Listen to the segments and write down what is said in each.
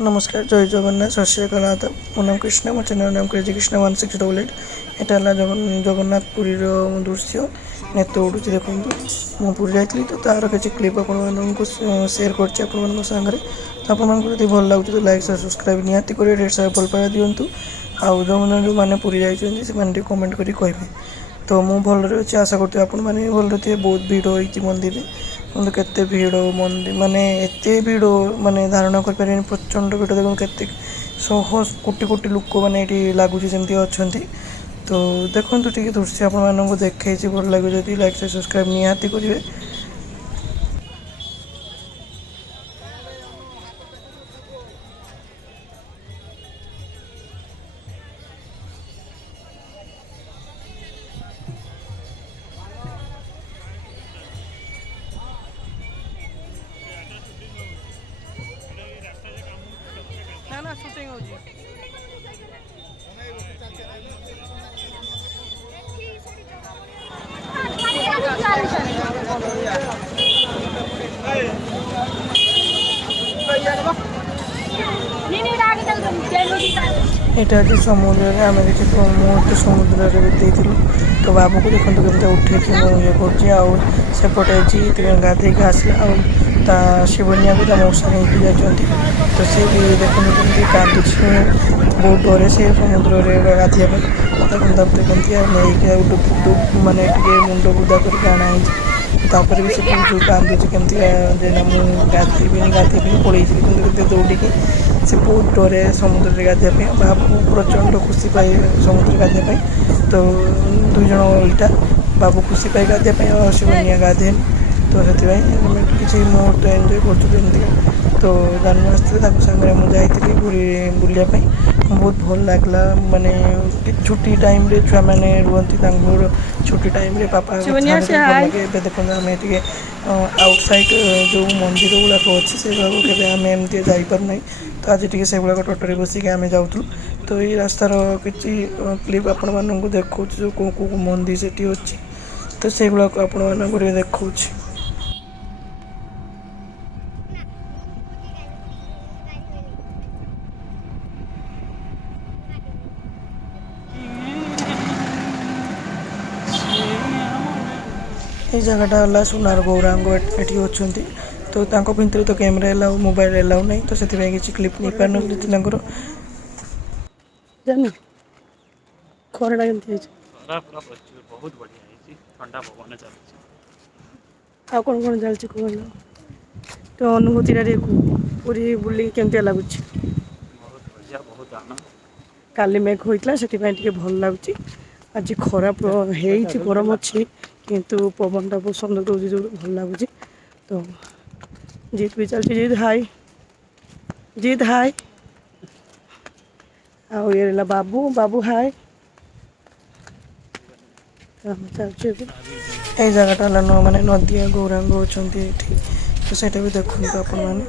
नमस्कार जय जगन्नाथ सत श्रीकाल मो नाम कृष्ण मो चैनल नाम क्रेजी कृष्ण 1688 यहाँ जगन्नाथ पुरी दृश्य नेत उड़ू देखो मु पुरी जाइली तो तार किसी क्लीप आपको सेयार कर सागर तो आपको भल लगे तो लाइक सब्सक्राइब निहाती करेंगे ढेर सारा भल पाଇବା दिंतु आउ जो मैंने पुरी जाइए कमेंट करें कहे तो मुझे भलरे अच्छे आशा करते आपण मैंने भलरे थे बहुत भिड़ होती मंदिर मतलब केते भिड़ मंदिर माने एते भिड़ माने धारणा कर प्रचंड भिड़ देखो केते शह कोटी कोटी लोक मैंने ये लगुच जमी अच्छा तो देखो टे दृश्य आपको देखे भल लगे जदि लाइक सब्सक्राइब निहाती करेंगे। ना शूटिंग हो यहाँ कि समुद्र आम किसी मुहूर्त समुद्र बीतेलु तो बाबू को देखते केमती उठे ये करपटे गाधे आसला ता शिवनिया को मौसा नहीं जाती तो सी भी देखते कमी कांदुची बहुत डरे से समुद्र गाधे देखते कमी डुब मानने मुंड गुदा कर भी से कांदुची कमी गाधेबी पड़े दौड़ी से बहुत डरे समुद्र गाधे बाबू प्रचंड खुशी पाए समुद्र गाधे तो दुई जन उल्टा बाबू खुशी पाए गाधे शिवनिया गाधे तो से किसी मुहूर्त एंजय कर तो जन्माष्टमी सामने मुझे जाइली बुलापी बहुत भल लगला माने छुट्टी टाइम रे छुआ मैंने रुहती छुट्टी टाइम रे पापा लगे देखो आम आउटसाइड जो मंदिर गुड़ाक अच्छे से गुड़ाक आम एमती जापर ना तो आज टी से गुड़ाक टोटोरे बसिक आम जाऊँ तो ये रास्तार किसी क्लिप आपण मानक देखा जो कौ कौ मंदिर से अच्छी तो से गुड़ाक आपण मानक देखा ये जगटा है सोनार गौरांग एटी अच्छा तो भितर तो कैमेरा एलाउ मोबाइल एलाउ नहीं तो से किसी क्लिप नहीं पार जानी खरड़ा बहुत बढ़िया ठंडा पवन चलती आ कौन कौन चलती कह तो अनुभूति पूरी बुल केमती लगुच बहुत बढ़िया बहुत आनंद काली मेघ होता से भल लगुच आज खराब है गरम अच्छी किंतु पवनटा बहुत सुंदर दूसरी जो भल लगुच तो जीत भी चलती जीत हाय आउ ये बाबू बाबू हाय चलते ये जगटा माने नदिया गौरांग अच्छा तो सेटा भी देखते आपण मैंने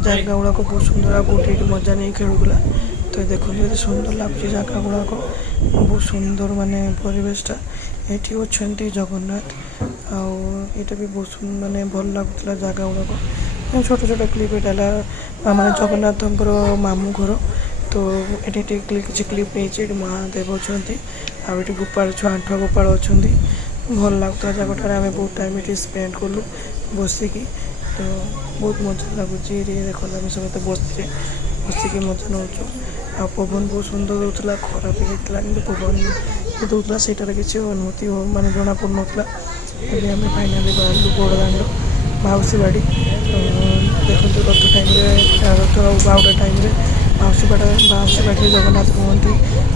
जगह गुड़ाक बहुत सुंदर बहुत मजा नहीं खेलुला तो देखो ये सुंदर लगुच जगह गुड़ाक बहुत सुंदर माने परिवेशटा ये अच्छा जगन्नाथ आईटा भी बहुत माने भल लगुला जगह गुड़ाक छोट छोट क्लिप यहाँ माने जगन्नाथ मामू घर तो ये किसी क्लिप नहीं महादेव अच्छा आठ गोपाल छुआ आंठ गोपाल अच्छा भल लगता जगह आम बहुत टाइम ये स्पेंड कलु बसिकी तो बहुत मजा लगुच देखो आम सब बसिक मजा नौ आ पवन बहुत सुंदर होता खराब होता कि पवन दूसरा सेटार किसी अनुभूति माने जना पड़ना आम फाइनाली बाहर बड़दाण्ड माउसी बाड़ी देखते रथ टाइम रथ बाउटा टाइम माउसी बाड़ी जगन्नाथ कहते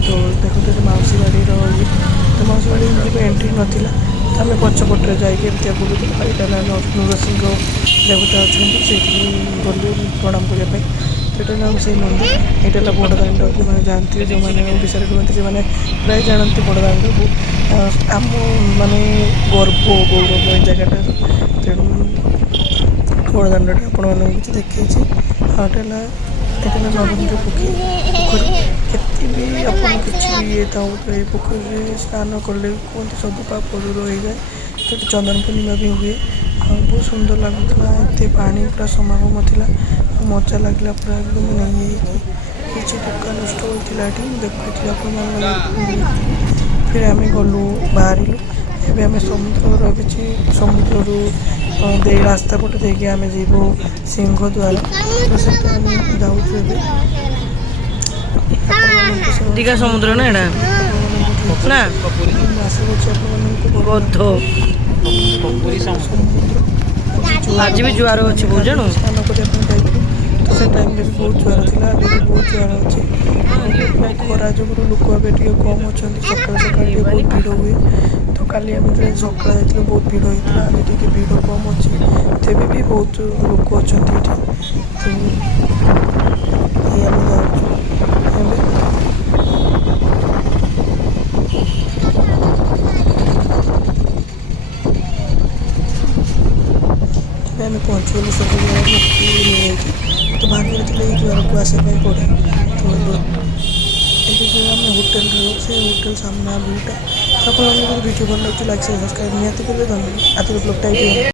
तो देखते माउसी बाड़ी तो माउसी बाड़ी एंट्री नाला तो आम पछपटे जाइए बुलूँ यहाँ नृसिंह देवता अच्छा से गलु प्रणाम करने तो यहाँ से मंदिर यहाँ बड़दाण्ड जो मैंने जानते जो मैंने ओडिशा रुहती से प्राय जानते बड़दाण्ड आम माने गर्व गौरव जगह तेणु बड़दाण्डटा आपण किसी देखी आउटा ଏଇଟା ହେଲା ନରେନ୍ଦ୍ର ପୋଖରୀ। କେତେ ବି ଆପଣ କିଛି ଇଏ ଥାଉ ତ ଏଇ ପୋଖରୀରେ ସ୍ନାନ କଲେ କୁହନ୍ତି ସବୁ ପାପ ଦୂର ହେଇଯାଏ। ସେଠି ଚନ୍ଦନ ପୂର୍ଣ୍ଣିମା ବି ହୁଏ ଆଉ ବହୁତ ସୁନ୍ଦର ଲାଗୁଥିଲା। ଏତେ ପାଣି ପୁରା ସମାଗମ ଥିଲା, ମଜା ଲାଗିଲା ପୁରା ଏକଦମ ଇଏ ହେଇକି। କିଛି ଦୋକାନ ଷ୍ଟଲ୍ ଥିଲା ଏଠି, ମୁଁ ଦେଖୁଥିଲି ଆପଣମାନଙ୍କୁ। ଫେରେ ଆମେ ଗଲୁ ବାହାରିଲୁ। ଏବେ ଆମେ ସମୁଦ୍ରର କିଛି ସମୁଦ୍ରରୁ ଦେଇ ରାସ୍ତା ପଟେ ଦେଇକି ଆମେ ଯିବୁ ସିଂହଦ୍ୱାର। ତ ସେଟା ଆମେ ଯାଉଛୁ ଏବେ। ଆପଣମାନଙ୍କୁ ଦୀଘା ସମୁଦ୍ର ନା ଏଇଟା ନା ମୁଁ ଆଶା କରୁଛି ଆପଣମାନଙ୍କୁ ଭଲ ବୋଧ ଲାଗୁଥିବ। ସମୁଦ୍ର ଆଜି ବି ଜୁଆର ଅଛି ବହୁତ ଜାଣୁ। ସ୍ନାନ କରିବା ପାଇଁ ଯାଇଥିଲୁ ତ ସେ ଟାଇମ୍ରେ ବି ବହୁତ ଜୁଆର ଥିଲା, ଏବେ ବି ବହୁତ ଜୁଆର ଅଛି। ଖରା ଯୋଗୁଁରୁ ଲୋକ ଏବେ ଟିକେ କମ୍ ଅଛନ୍ତି, ସକାଳେ ସକାଳେ ଟିକେ ବହୁତ ଭିଡ଼ ହୁଏ। ତ କାଲି ଆମେ ଯେତେବେଳେ ସକାଳେ ଯାଇଥିଲୁ ବହୁତ ଭିଡ଼ ହେଇଥିଲା, ଆଜି ଟିକେ ଭିଡ଼ କମ୍ ଅଛି। ତେବେ ବି ବହୁତ ଲୋକ ଅଛନ୍ତି ଏଠି। ତ ଏଇ ଆମେ ଯାଉଛୁ ଏବେ। ଏବେ ଆମେ ପହଞ୍ଚିଗଲୁ ସବୁ ମୁକ୍ତି ନେଇକି। ତ ଭାନୁରେ ଥିଲେ ଏଇ ଦୁଆରକୁ ଆସିବା ପାଇଁ ପଡ଼େ। ତ ଏବେ ଯେଉଁ ଆମେ ହୋଟେଲରେ ରହୁ ସେ ହୋଟେଲ ସାମ୍ନା ଭିଉଟା। ତ ଆପଣମାନଙ୍କୁ ଯଦି ଭିଡ଼ିଓ ଭଲ ଲାଗୁଛି ଲାଇକ୍ ସେୟାର ସବସ୍କ୍ରାଇବ୍ ନିହାତି କରିବେ। ଧନ୍ୟବାଦ। ଆଜିର ବ୍ଲଗ୍ଟା ଏଇଠି